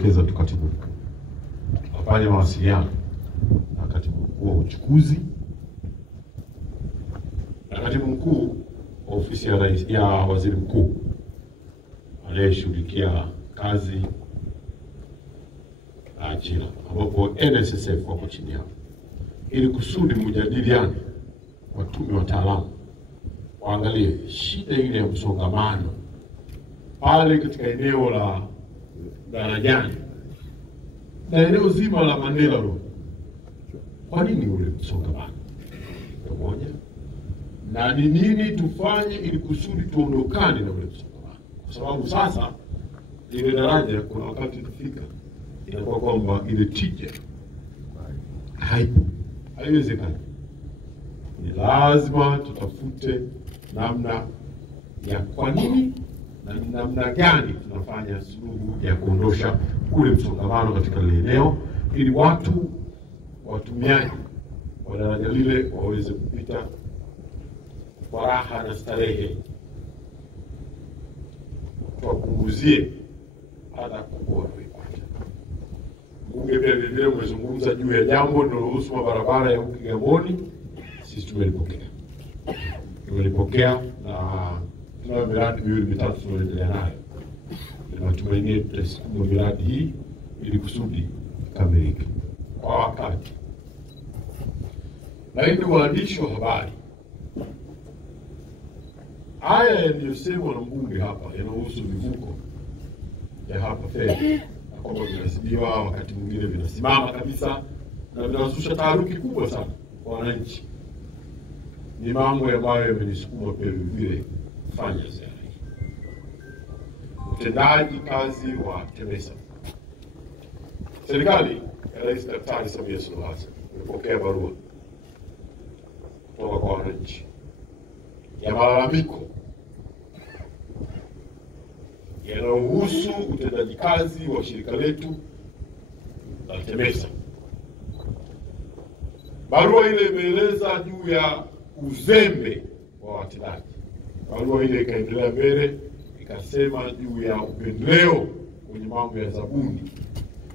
kumwelekeza tu katibu mkuu afanye mawasiliano na katibu mkuu wa uchukuzi na katibu mkuu wa ofisi ya rais ya waziri mkuu anayeshughulikia kazi na ajira, ambapo NSSF wako chini yao, ili kusudi mjadiliane, watume wataalamu waangalie shida ile ya msongamano pale katika eneo la Darajani na eneo zima la Mandela Road. Kwa nini ule msongamano? Pamoja na ni nini tufanye ili kusudi tuondokane na ule msongamano, kwa sababu sasa ile daraja kuna wakati itafika inakuwa kwamba ile tija haipo, haiwezekani. Ni lazima tutafute namna ya kwa nini na namna gani tunafanya suluhu ya kuondosha ule msongamano katika ile eneo, ili watumiaji wa daraja lile waweze kupita kwa raha na starehe, tuwapunguzie adha kubwa wanayoipata. Bunge pia vile umezungumza juu ya jambo linalohusu barabara ya huko Kigamboni. Sisi tumelipokea na tuna miradi miwili mitatu tunaendelea nayo. Tunatumaini tutasukuma miradi hii ili kusudi ikamilike kwa wakati. Lakini waandishi wa habari, haya yaliyosemwa na mbunge hapa yanahusu vivuko ya hapa feri, na kwamba vinasibiwa wakati mwingine vinasimama kabisa na vinazusha taharuki kubwa sana kwa wananchi, ni mambo ambayo yamenisukuma pia vile kufanya ziara hii. Utendaji kazi wa TEMESA. Serikali ya Rais Daktari Samia Suluhu Hassan imepokea barua kutoka kwa wananchi ya malalamiko yanayohusu utendaji kazi wa shirika letu la TEMESA. Barua ile imeeleza juu ya uzembe wa watendaji. Barua ile ikaendelea mbele ikasema juu ya upendeleo kwenye mambo ya zabuni.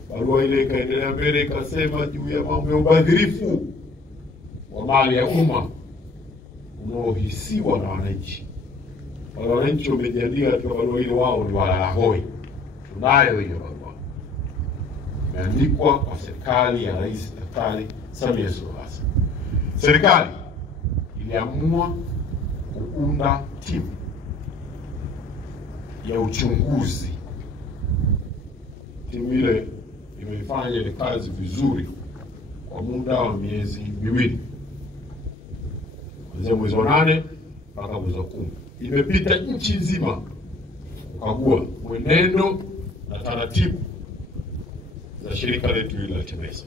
Barua ile ikaendelea mbele ikasema juu ya mambo ya ubadhirifu wa mali ya umma unaohisiwa na wananchi. Wananchi wamejiandika katika barua ile wao ni walalahoi. Tunayo hiyo barua, imeandikwa kwa serikali ya Rais Daktari Samia Suluhu Hassan. Serikali iliamua kuunda timu ya uchunguzi. Timu ile imefanya ile kazi vizuri kwa muda wa miezi miwili, kuanzia mwezi wa 8 mpaka mwezi wa 10. Imepita nchi nzima kukagua mwenendo na taratibu za shirika letu la TEMESA.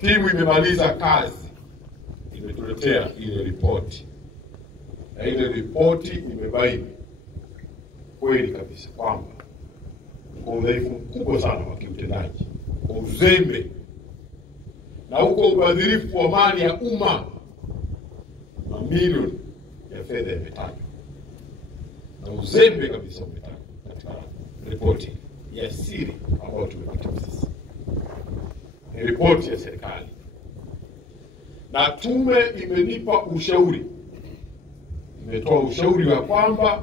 Timu imemaliza kazi, imetuletea ile ripoti, na ile ripoti imebaini kweli kabisa kwamba kwa udhaifu mkubwa sana wa kiutendaji, kwa uzembe na huko ubadhirifu wa mali ya umma, mamilioni ya fedha yametajwa na uzembe kabisa umetajwa katika ripoti ya siri ambayo tumepata sisi. Ni ripoti ya serikali, na tume imenipa ushauri, imetoa ushauri wa kwamba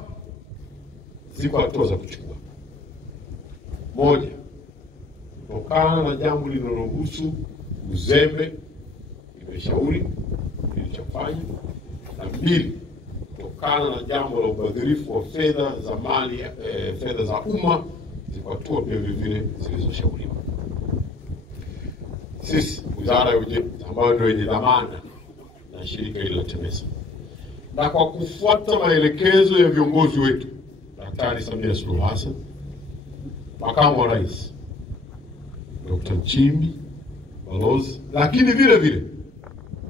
ziko hatua za kuchukua. Moja, kutokana na jambo linalohusu uzembe, imeshauri kilichofanya. Na mbili, kutokana na jambo la ubadhirifu wa fedha za mali fedha za umma, ziko hatua pia vile zilizoshauriwa. Sisi Wizara ya Ujenzi ambayo ndio yenye dhamana na shirika hili la TEMESA, na kwa kufuata maelekezo ya viongozi wetu Daktari Samia Suluhu Hassan, Makamu wa Rais Dr. Nchimbi, balozi, lakini vile vile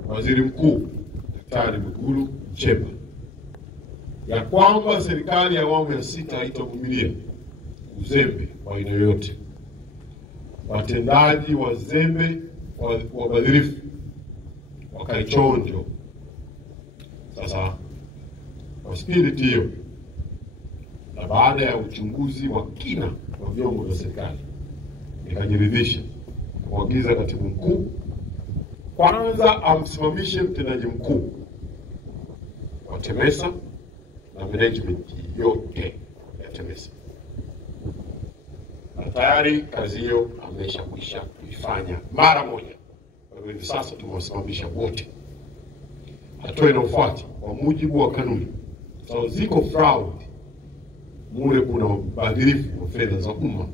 Waziri Mkuu Daktari Mwigulu Nchemba, ya kwamba serikali ya awamu ya 6 haitavumilia uzembe wa aina yoyote, watendaji wazembe, wabadhirifu, wakaichonjo. Sasa kwa spirit hiyo na baada ya uchunguzi wa kina wa vyombo vya serikali nikajiridhisha kuagiza katibu mkuu kwanza amsimamishe mtendaji mkuu wa TEMESA na management yote ya TEMESA, na tayari kazi hiyo ameshakwisha kuifanya mara moja. Kwa hivi sasa tumewasimamisha wote. Hatua inayofuata kwa mujibu wa kanuni, so ziko fraud mule, kuna ubadhirifu wa fedha za umma,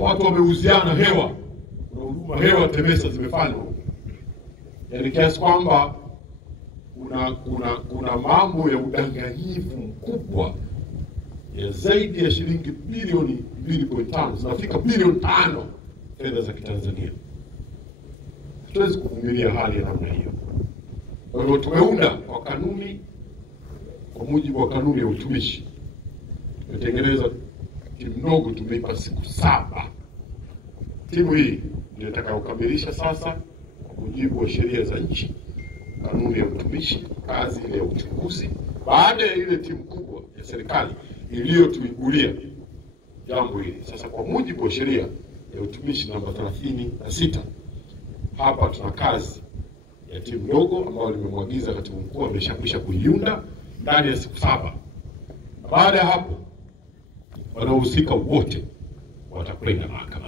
watu wameuziana hewa, kuna huduma hewa TEMESA zimefanywa, yaani kiasi kwamba kuna mambo ya udanganyifu mkubwa ya zaidi ya shilingi bilioni 2.5 zinafika bilioni 5 fedha za Kitanzania. Hatuwezi kuvumilia hali ya namna hiyo. Kwa hivyo tumeunda kwa kanuni, kwa mujibu wa kanuni ya utumishi, tumetengeneza timu ndogo, tumeipa siku 7. Timu hii ndio itakayokamilisha sasa kwa mujibu wa sheria za nchi, kanuni ya utumishi, kazi ile ya uchunguzi, baada ya ile timu kubwa ya serikali iliyotuigulia jambo hili. Sasa kwa mujibu wa sheria ya utumishi namba 36, hapa tuna kazi ya timu ndogo ambayo nimemwagiza katibu mkuu ameshakwisha kuiunda ndani ya siku 7. Baada ya hapo wanaohusika wote watakwenda mahakamani.